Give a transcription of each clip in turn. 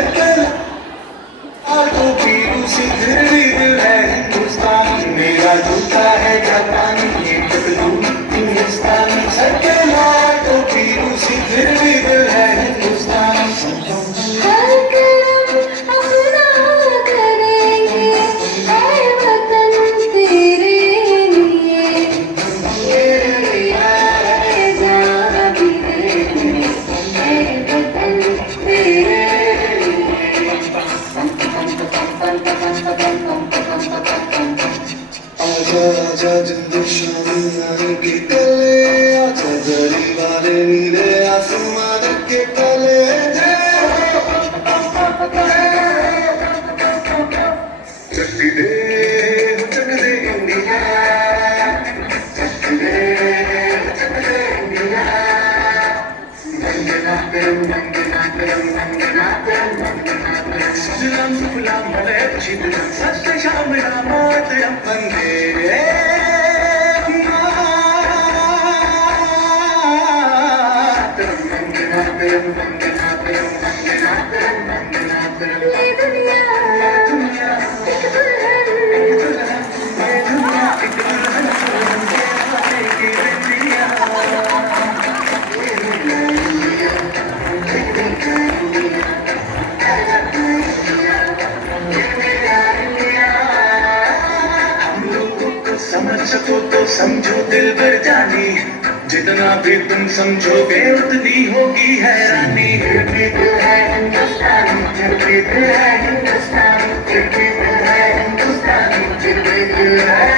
सकल तो पीरू सी धीरे दिल है हिंदुस्तान मेरा जूता है जापान ये पतलू हिंदुस्तान सकल तो पीरू सी धीरे दिल है हिंदुस्तान आजा जिंदगी शामी के तले आजा जरी वाले नीले आसमान के तले चक दे इंडिया चक दे इंडिया सुजलाम सुफलाम मलयजशीतलाम सत्यशामरामातयं वन्दे समझ सको तो समझो दिल भर जानी जितना भी तुम समझोगे उतनी होगी हैरानी फिर भी दिल है हिंदुस्तानी फिर भी दिल है हिंदुस्तानी फिर भी दिल है हिंदुस्तानी फिर भी दिल है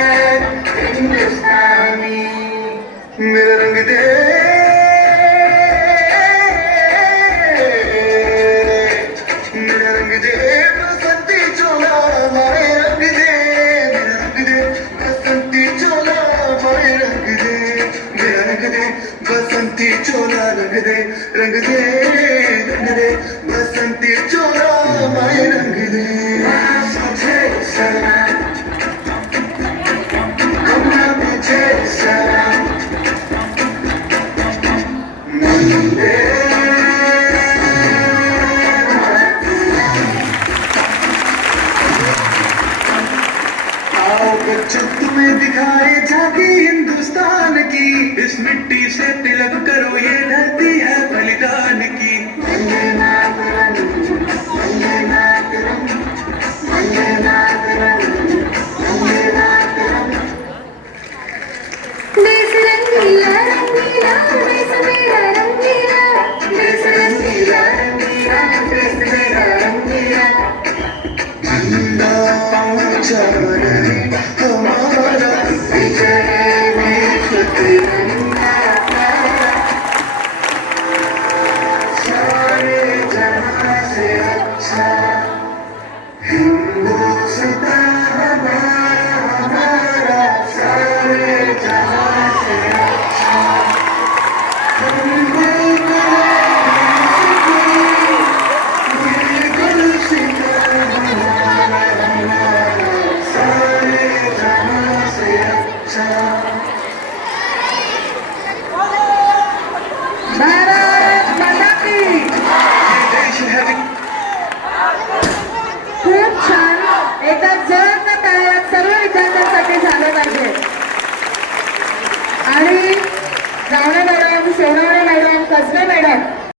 हिंदुस्तानी मेरा रंग दे मेरा रंग दे बसंती चोला मारे रंग दे मेरा रंग दे बसंती चोला मारे रंग दे मेरा रंग दे बसंती चोला रंग दे बसंती चोला मारे रंग दे मुझे सलाम अम्मा मुझे सलाम मंदे बच्चों तुम्हें दिखाए झांकी हिंदुस्तान की इस मिट्टी से तिलक करो ये धरती है बलिदान की वंदे मातरम वंदे मातरम वंदे मातरम वंदे मातरम देश रंगीला रंगीला देश मेरा रंगीला देश रंगीला रंगीला देश मेरा रंगीला झंडा ऊंचा रहे हमारा विजय में तिरंगा सारे जहां से अच्छा हिंदुस्तान हमारा सारे जहां से अच्छा खूप छान एकदा जोरदार टाळ्या सर्व विद्यार्थ्यांसाठी झालं पाहिजे आणि जावणे madam Sonawane madam Kasbe madam